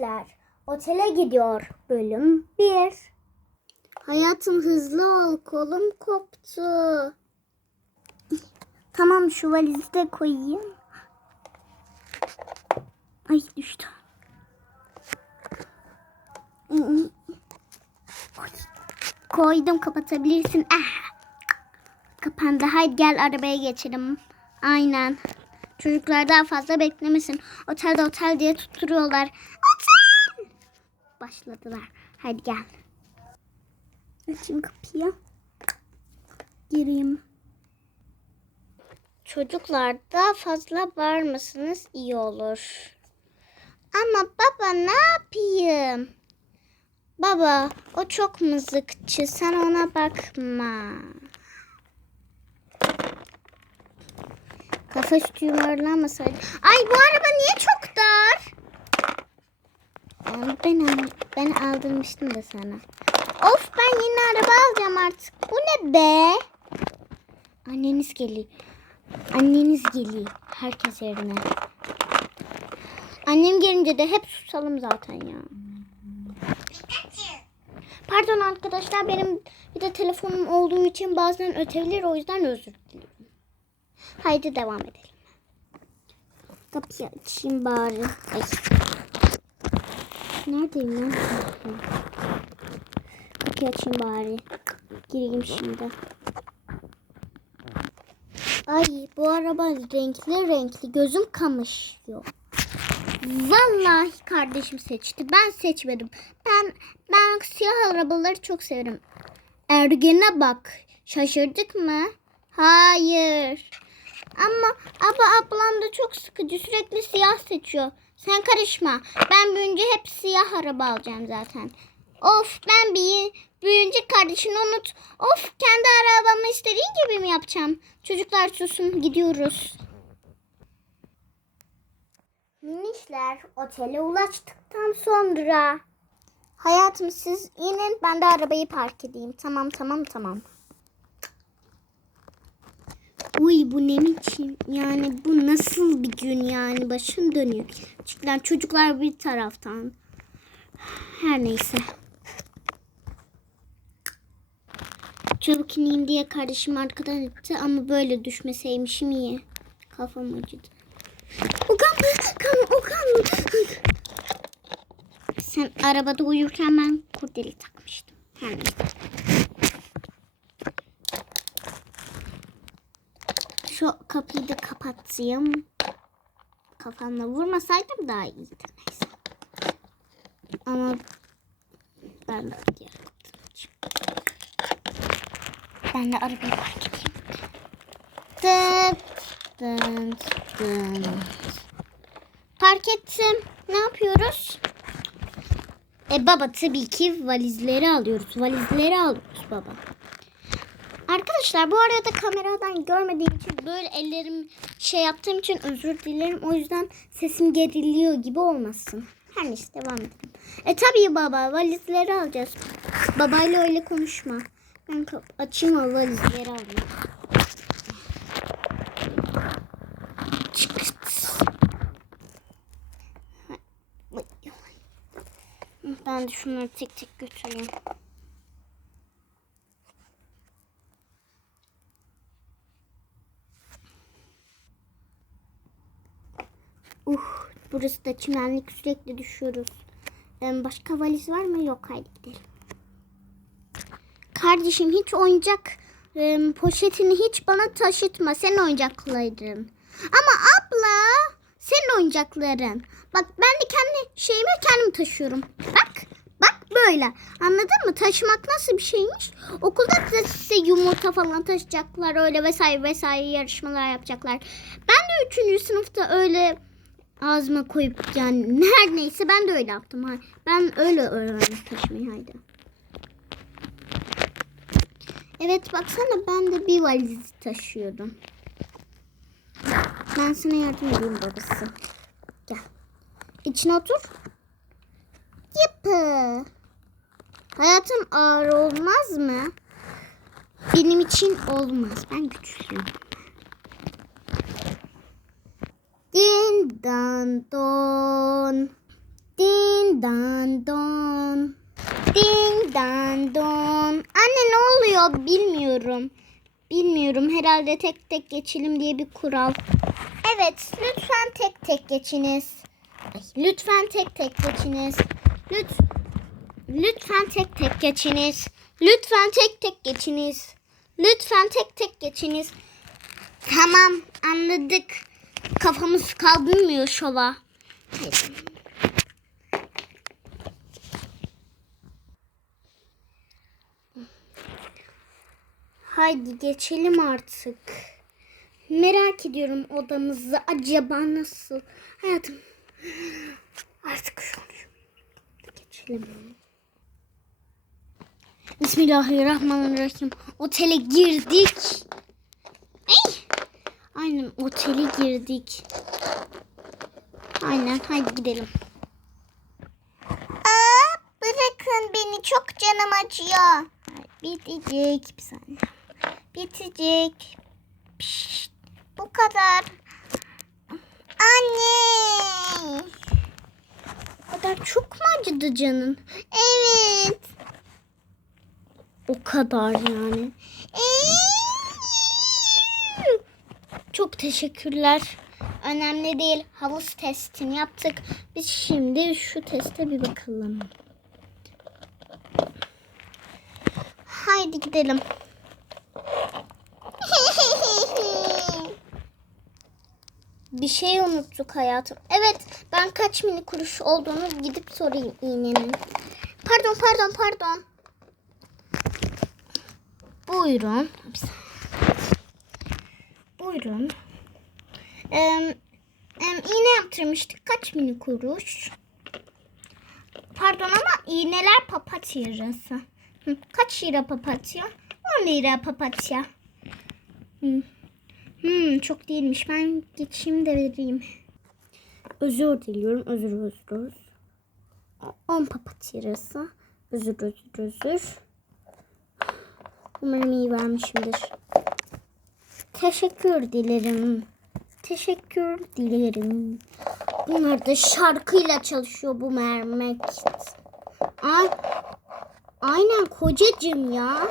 işler. Otele gidiyor. Bölüm 1. Hayatım hızlı ol. Kolum koptu. Tamam şu valizi de koyayım. Ay düştü. Koydum kapatabilirsin. Ah. Kapandı. Haydi gel arabaya geçelim. Aynen. Çocuklar daha fazla beklemesin. Otelde otel diye tutturuyorlar. Başladılar. Hadi gel. Açayım kapıyı. Gireyim. Çocuklar daha fazla var mısınız iyi olur. Ama baba ne yapayım? Baba o çok mızıkçı sen ona bakma. Kafa üstü yuvarlamasaydı. Ay bu araba niye çok dar? Ben, ben aldırmıştım da sana. Of ben yeni araba alacağım artık. Bu ne be? Anneniz geliyor. Anneniz geliyor. Herkes yerine. Annem gelince de hep susalım zaten ya. Pardon arkadaşlar benim bir de telefonum olduğu için bazen ötebilir o yüzden özür diliyorum. Haydi devam edelim. Kapıyı açayım bari. Ay. Neredeyim lan? Kapıyı açayım bari. Gireyim şimdi. Ay bu araba renkli renkli. Gözüm kamışıyor. Vallahi kardeşim seçti. Ben seçmedim. Ben ben siyah arabaları çok severim. Ergene bak. Şaşırdık mı? Hayır. Ama ama ablam da çok sıkıcı. Sürekli siyah seçiyor. Sen karışma. Ben büyünce hep siyah araba alacağım zaten. Of ben bir büyüyünce kardeşini unut. Of kendi arabamı istediğin gibi mi yapacağım? Çocuklar susun gidiyoruz. Minişler otele ulaştıktan sonra. Hayatım siz inin ben de arabayı park edeyim. Tamam tamam tamam. Uy bu ne biçim yani bu nasıl bir gün yani başım dönüyor. Çocuklar, çocuklar bir taraftan. Her neyse. Çabuk ineyim diye kardeşim arkadan itti ama böyle düşmeseymişim iyi. Kafam acıdı. Okan, Okan, Okan. Sen arabada uyurken ben kurdeli takmıştım. Her neyse. Şu kapıyı da kapatayım. Kafamla vurmasaydım daha iyiydi. Neyse. Ama ben diğer kapıdan açayım. Ben de arabayı park edeyim. Dıt, dıt, dıt. Park ettim. Ne yapıyoruz? E baba tabii ki valizleri alıyoruz. Valizleri alıyoruz baba. Arkadaşlar bu arada kameradan görmediğim için böyle ellerim şey yaptığım için özür dilerim. O yüzden sesim geriliyor gibi olmasın. Her neyse devam edelim. E tabii baba valizleri alacağız. Babayla öyle konuşma. Ben açayım o valizleri alayım. Ben de şunları tek tek götüreyim. Uh, burası da çimenlik sürekli düşüyoruz. Ee, başka valiz var mı? Yok haydi gidelim. Kardeşim hiç oyuncak e, poşetini hiç bana taşıtma. Sen oyuncakların. Ama abla senin oyuncakların. Bak ben de kendi şeyimi kendim taşıyorum. Bak bak böyle. Anladın mı? Taşımak nasıl bir şeymiş? Okulda da size yumurta falan taşıyacaklar öyle vesaire vesaire yarışmalar yapacaklar. Ben de üçüncü sınıfta öyle ağzıma koyup yani her neyse ben de öyle yaptım. Ha. Ben öyle öğrendim taşımayı haydi. Evet baksana ben de bir valiz taşıyordum. Ben sana yardım edeyim babası. Gel. İçine otur. Yapı. Hayatım ağır olmaz mı? Benim için olmaz. Ben güçlüyüm. Din dan don. Din dan don. Din dan don. Anne ne oluyor bilmiyorum. Bilmiyorum herhalde tek tek geçelim diye bir kural. Evet lütfen tek tek geçiniz. Lütfen tek tek geçiniz. Lüt Lütfen tek tek geçiniz. Lütfen tek tek geçiniz. Lütfen tek tek geçiniz. Tamam anladık. Kafamız kaldırmıyor şova. Haydi geçelim artık. Merak ediyorum odamızı acaba nasıl? Hayatım artık geçelim. Bismillahirrahmanirrahim. Otele girdik. Ay. Aynen otele girdik. Aynen hadi gidelim. Aa, bırakın beni çok canım acıyor. Bitecek bir saniye. Bitecek. Pişt, bu kadar. Anne. O kadar çok mu acıdı canın? Evet. O kadar yani. Çok teşekkürler. Önemli değil. Havuz testini yaptık. Biz şimdi şu teste bir bakalım. Haydi gidelim. Bir şey unuttuk hayatım. Evet ben kaç mini kuruş olduğunu gidip sorayım iğnenin. Pardon pardon pardon. Buyurun. Bir saniye. Buyurun. Ee, iğne yaptırmıştık. Kaç mini kuruş? Pardon ama iğneler papatya yarası. Kaç lira papatya? 10 lira papatya. Hmm, çok değilmiş. Ben geçeyim de vereyim. Özür diliyorum. Özür özür. 10 papatya yarası. Özür özür özür. Umarım iyi vermişimdir. Teşekkür dilerim. Teşekkür dilerim. Bunlar da şarkıyla çalışıyor bu mermek. Ay, aynen kocacığım ya.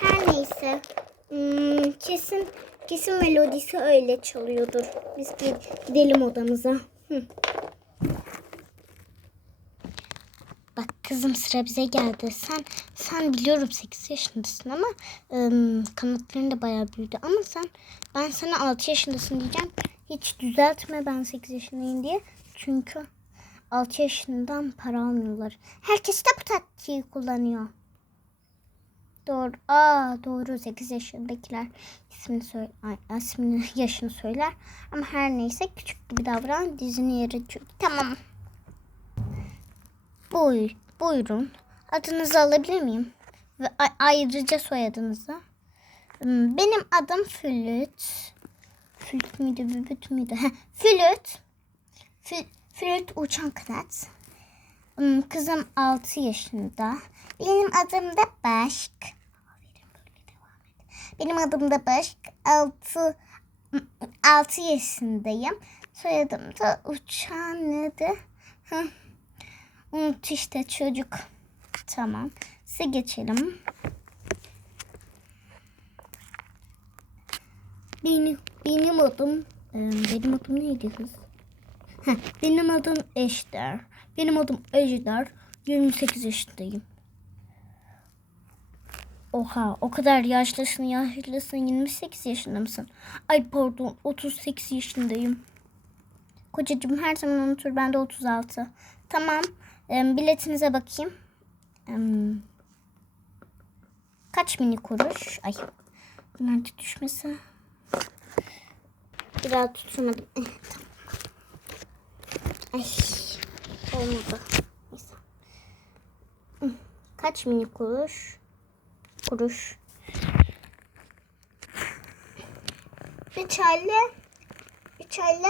Her neyse. Hmm, kesin kesin melodisi öyle çalıyordur. Biz gi- gidelim odamıza. Hı. Bak kızım sıra bize geldi. Sen sen biliyorum 8 yaşındasın ama ım, kanatların da bayağı büyüdü. Ama sen ben sana 6 yaşındasın diyeceğim. Hiç düzeltme ben 8 yaşındayım diye. Çünkü 6 yaşından para almıyorlar. Herkes de bu taktiği kullanıyor. Doğru. Aa doğru 8 yaşındakiler ismini söyle, ismini yaşını söyler. Ama her neyse küçük gibi davran dizini yere çök. Tamam. Buyur, buyurun. Adınızı alabilir miyim? Ve ayrıca soyadınızı. Hmm, Benim adım Flüt. Flüt müydü, bübüt müydü? Flüt. Fl- Flüt uçan kanat. Hmm, Kızım 6 yaşında. Benim adım da Başk. Benim adım da Başk. 6 6 yaşındayım. Soyadım da uçan neydi? Unut işte çocuk. Tamam. Size geçelim. Benim, benim adım e, benim adım neydi kız? Benim adım Eşder. Benim adım Ejder. 28 yaşındayım. Oha o kadar yaşlısın yaşlısın 28 yaşında mısın? Ay pardon 38 yaşındayım. Kocacığım her zaman unutur ben de 36. Tamam em, biletinize bakayım. Kaç mini kuruş? Ay bunlar da düşmese. Biraz tutamadım. Ay olmadı. Neyse. Kaç mini kuruş? Kuruş. Bir çayla bir çayla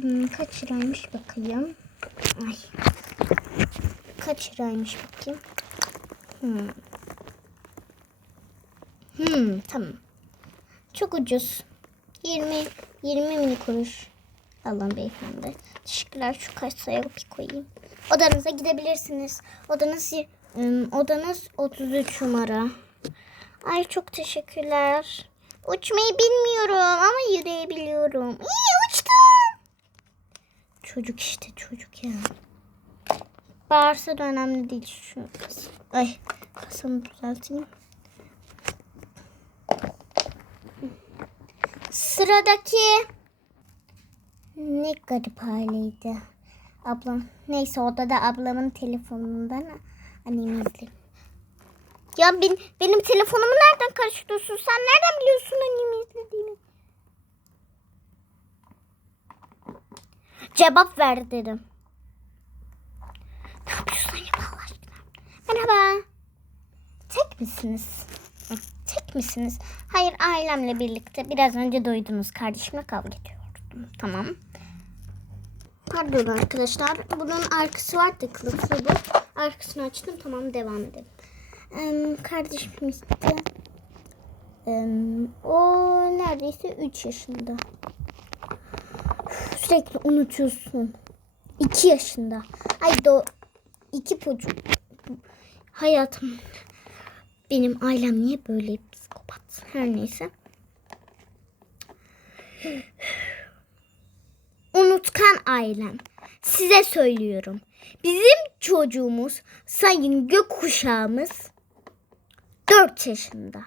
hmm, kaç liraymış bakayım. Ay. Kaç liraymış bakayım. Hmm. Hmm, tamam. Çok ucuz. 20 20 mini kuruş. Alın beyefendi. Teşekkürler. Şu kasaya bir koyayım. Odanıza gidebilirsiniz. Odanız odanız 33 numara. Ay çok teşekkürler. Uçmayı bilmiyorum ama yürüyebiliyorum. İyi uçtum. Çocuk işte çocuk ya. Bağırsa da önemli değil. Şu Ay kasamı düzelteyim. Sıradaki ne garip haliydi. Ablam. Neyse odada ablamın telefonundan annemi izledim. Ya ben, benim telefonumu nereden karıştırıyorsun? Sen nereden biliyorsun annemi izlediğimi? Cevap ver dedim. Ne yapıyorsun ya Allah aşkına? Merhaba. Tek misiniz? Tek misiniz? Hayır ailemle birlikte. Biraz önce duydunuz kardeşimle kavga ediyordum. Tamam. Pardon arkadaşlar. Bunun arkası var da kılıfı bu. Arkasını açtım. Tamam devam edelim. Em, kardeşim işte. em, o neredeyse 3 yaşında. Sürekli unutuyorsun. 2 yaşında. Ay do 2 çocuk. Hayatım. Benim ailem niye böyle psikopat? Her neyse. Unutkan ailem. Size söylüyorum. Bizim çocuğumuz sayın gökkuşağımız 4 yaşında.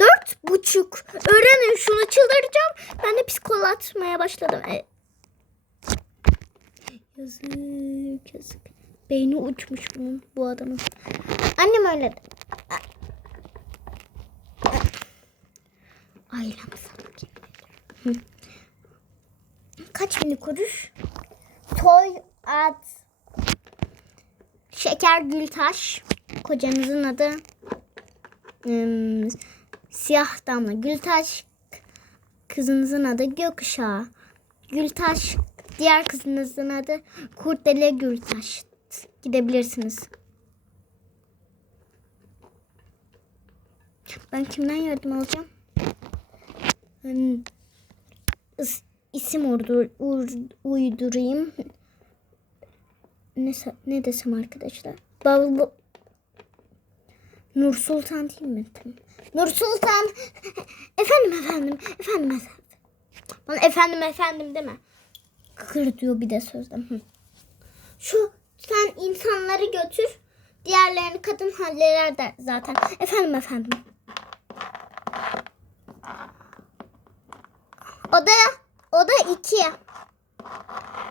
Dört buçuk. Öğrenin şunu çıldıracağım. Ben de psikolatmaya başladım. E... Yazık yazık. Beyni uçmuş bunun bu adamın. Annem öyle. de- Ailem? Hı. Kaç bin kuruş? Toy at. Şeker Gültaş. Kocanızın adı hmm, Siyah Damla. Gültaş kızınızın adı Gökuşağı. Gültaş diğer kızınızın adı Kurdele Gültaş. Gidebilirsiniz. Ben kimden yardım alacağım? Hmm, is- isim uydur, uy- uydurayım. Ne, ne desem arkadaşlar? Bavul Nur Sultan değil mi? Nur Sultan. efendim efendim. Efendim efendim. Bana efendim efendim deme. Kır diyor bir de sözde. Şu sen insanları götür. Diğerlerini kadın halleder der zaten. Efendim efendim. Oda oda iki.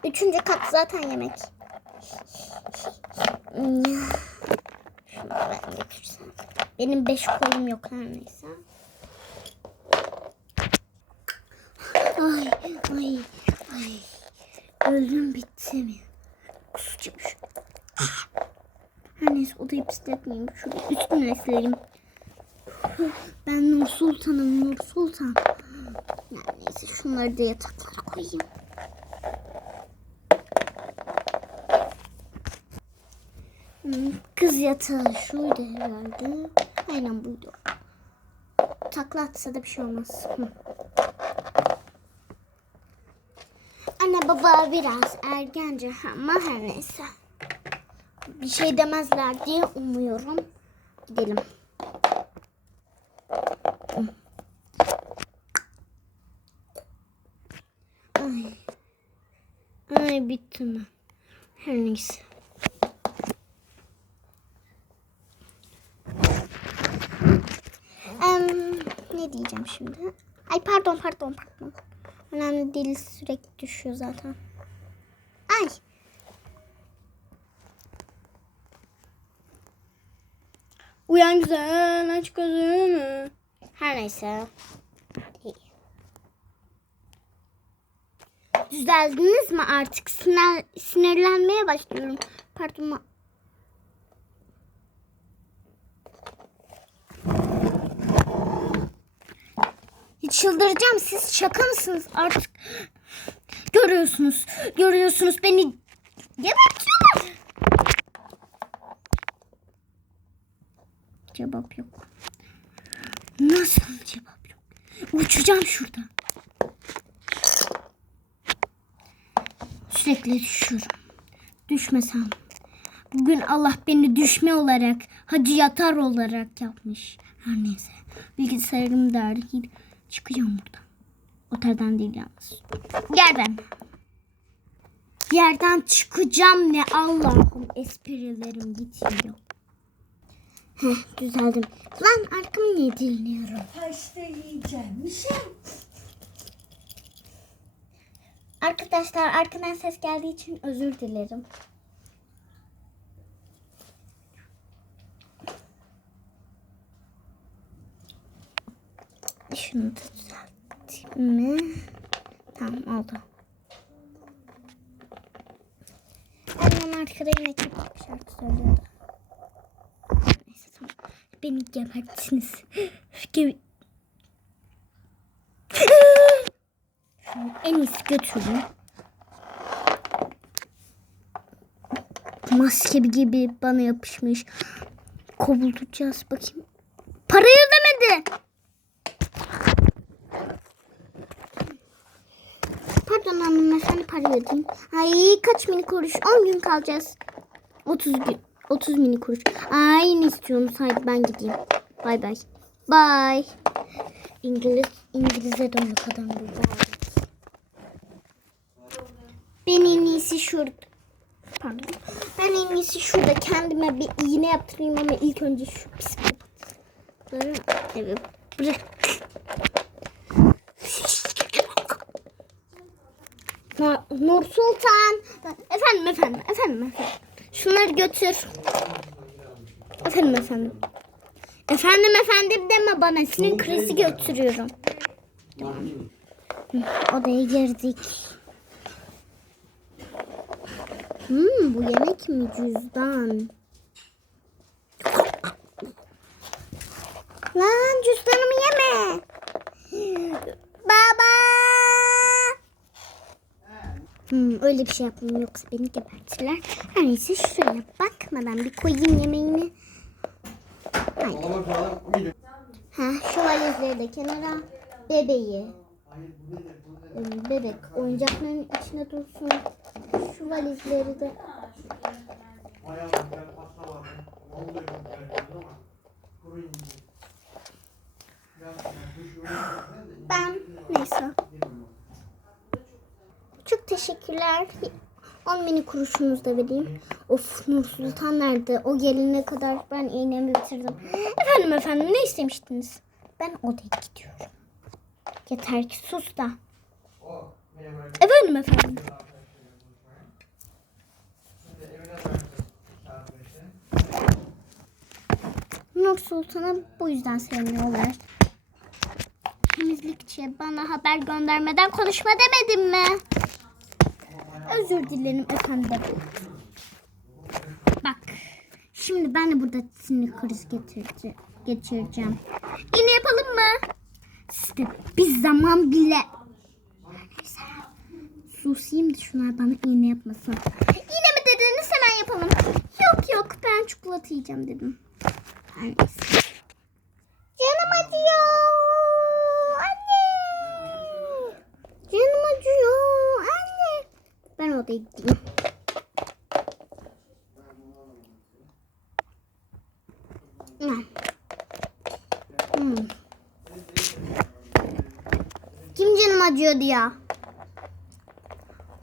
Üçüncü kat zaten yemek. Benim beş kolum yok her neyse. Ay ay ay. Öldüm bitti mi? Kusacağım şu. Her neyse odayı pisletmeyeyim. Şurada üstüne sileyim. Ben Nur Sultan'ım Nur Sultan. Her neyse şunları da yataklara koyayım. Hmm, Kız yatağı şuydu herhalde. Aynen buydu. Takla atsa da bir şey olmaz. Hı. Anne baba biraz ergence ama her neyse. Bir şey demezler diye umuyorum. Gidelim. Ay. Mi? Her neyse. Em, ne diyeceğim şimdi? Ay pardon pardon pardon. Önemli değil sürekli düşüyor zaten. Ay. Uyan güzel aç gözünü. Her neyse. İyi. Düzeldiniz mi artık? Sinir, sinirlenmeye başlıyorum. Pardon. Çıldıracağım. Siz şaka mısınız artık? Görüyorsunuz. Görüyorsunuz beni. Gebertiyorlar. Cevap yok. Nasıl cevap yok? Uçacağım şuradan. Sürekli düşüyorum. Düşmesem. Bugün Allah beni düşme olarak, hacı yatar olarak yapmış. Her neyse. Bilgisayarım dahil çıkacağım buradan. Otelden değil yalnız. Yerden. Yerden çıkacağım ne Allah'ım esprilerim bitmiyor. Heh düzeldim. Lan arkamı niye dinliyorum? Kaçta yiyeceğim? Arkadaşlar arkadan ses geldiği için özür dilerim. Şunu da düzelteyim mi? Tamam oldu. Annem arkada yine çok şarkı söylüyordu. Neyse tamam. Beni geberttiniz. Ge Şunu en iyisi götürün. Maske gibi bana yapışmış. Kovulacağız bakayım. Parayı ödemedi. Pardon hanımefendi parayı ödeyeyim. Ay kaç mini kuruş? 10 gün kalacağız. 30 gün. 30 mini kuruş. Ay ne istiyorsunuz? Haydi ben gideyim. Bay bay. Bay. İngiliz, İngilizce dönüyor kadın burada. Ben en iyisi şurada. Pardon. Ben en iyisi şurada kendime bir iğne yaptırayım ama ilk önce şu psikopatları eve bırak. Nur Sultan. Efendim efendim efendim efendim. Şunları götür. Efendim efendim. Efendim efendim deme bana. Senin krizi götürüyorum. Tamam. Odaya girdik. Hmm, bu yemek mi cüzdan? Lan cüzdanımı yeme. Baba. Hmm, öyle bir şey yapmam yoksa beni gebertirler. Her neyse şuraya bakmadan bir koyayım yemeğini. Haydi. Ha, şu valizleri de kenara. Bebeği. Bebek oyuncakların içine dursun. Şu valizleri de ben neyse. Çok teşekkürler. 10 mini kuruşunuzu da vereyim. Of Nur Sultan nerede? O gelene kadar ben iğnemi bitirdim. Efendim efendim ne istemiştiniz? Ben odaya gidiyorum. Yeter ki sus da. Efendim efendim. Nur Sultan'ı bu yüzden sevmiyorlar. Temizlikçi bana haber göndermeden konuşma demedim mi? Özür dilerim efendim. Bak. Şimdi ben de burada sinir kriz getirci, geçireceğim. Yine yapalım mı? İşte bir zaman bile. Susayım da şunlar bana iğne yapmasın. İğne mi dediniz hemen yapalım. Yok yok ben çikolata dedim. Her neyse. Canım acıyor. Anne. Canım acıyor. Anne. Ben odaya gideyim. Hmm. Kim canım acıyordu ya?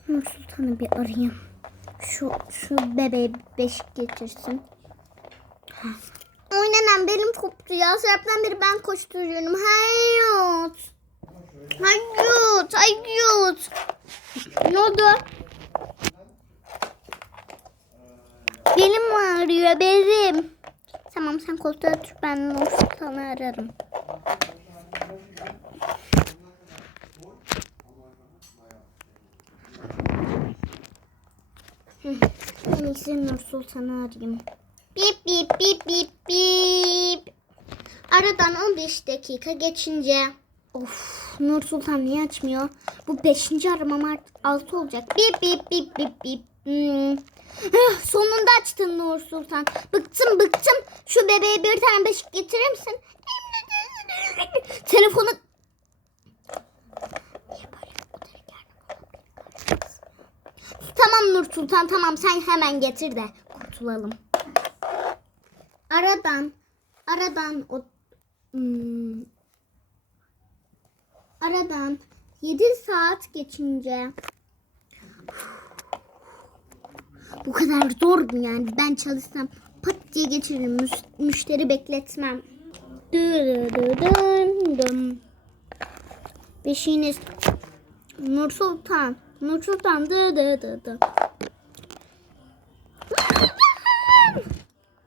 Sultan'ı bir arayayım. Şu, şu bebeğe beşik getirsin. Oy nenem belim koptu ya. Sebepten beri ben koşturuyorum. Hayut. Hayut. Hayut. Ne oldu? Belim ağrıyor belim. Tamam sen koltuğa otur ben Sultan'ı ararım. En iyisi Nur Sultan'ı arayayım. Bip bip bip bip bip. Aradan 15 dakika geçince Of Nur Sultan niye açmıyor? Bu 5. aramam artık 6 olacak. Bip bip bip bip bip. Hmm. Sonunda açtın Nur Sultan. Bıktım bıktım. Şu bebeğe bir tane beşik getirir misin? Telefonu... Tamam Nur Sultan tamam sen hemen getir de kurtulalım. Aradan aradan o hmm, aradan 7 saat geçince bu kadar zor mu yani ben çalışsam pat diye geçiririm Müş- müşteri bekletmem. Dı dı dı dım. Beşiğiniz Nur Sultan. Nur Sultan dı dı dı dı.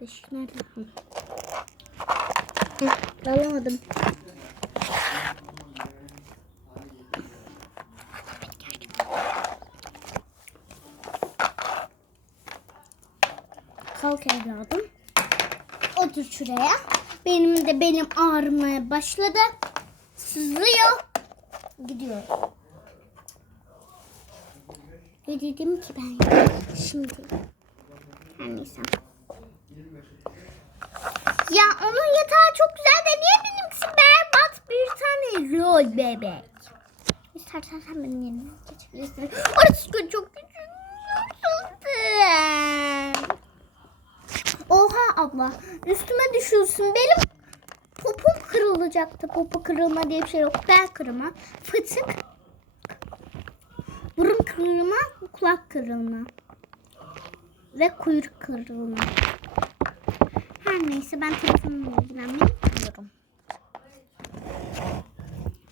Beşik nerede? Hı. Alamadım. Kalk evladım. Otur şuraya. Benim de belim ağrımaya başladı. Sızlıyor. Gidiyor. Ne dedim ki ben şimdi? Her neyse. Onun yatağı çok güzel de niye benimkisi berbat bir tane rol bebek? İstersen sen benim yerime geçebilirsin. Orası çok küçük. Oha abla üstüme düşüyorsun benim popom kırılacaktı. Popo kırılma diye bir şey yok. Bel kırılma, fıtık, burun kırılma, kulak kırılma ve kuyruk kırılma. Her neyse ben telefonumla ilgilenmeyi.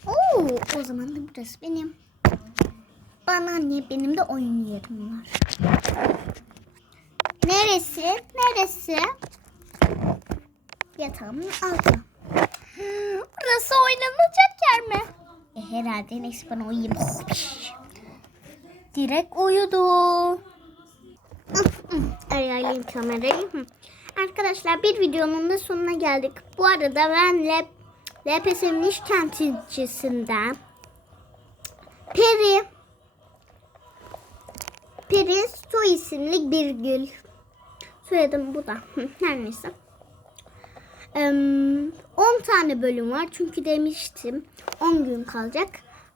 Oo, o zaman da burası benim. Bana ne benim de oyun yerim var. Neresi? Neresi? Yatağımın altı. Burası oynanacak yer mi? E, herhalde neyse ben uyuyayım. Direkt uyudu. Arayayım kamerayı. Arkadaşlar bir videonun da sonuna geldik. Bu arada ben Lep, LPS'nin iş temsilcisinden Peri Peri Su isimli bir gül. Soyadım bu da. Her neyse. Em, 10 tane bölüm var çünkü demiştim 10 gün kalacak.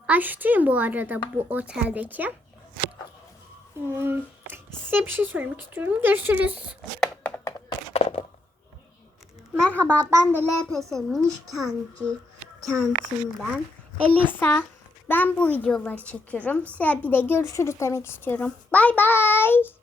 Aşçıyım bu arada bu oteldeki. Hmm, Size bir şey söylemek istiyorum. Görüşürüz. Merhaba ben de LPS Miniş Kenti kentinden Elisa. Ben bu videoları çekiyorum. Size bir de görüşürüz demek istiyorum. Bay bay.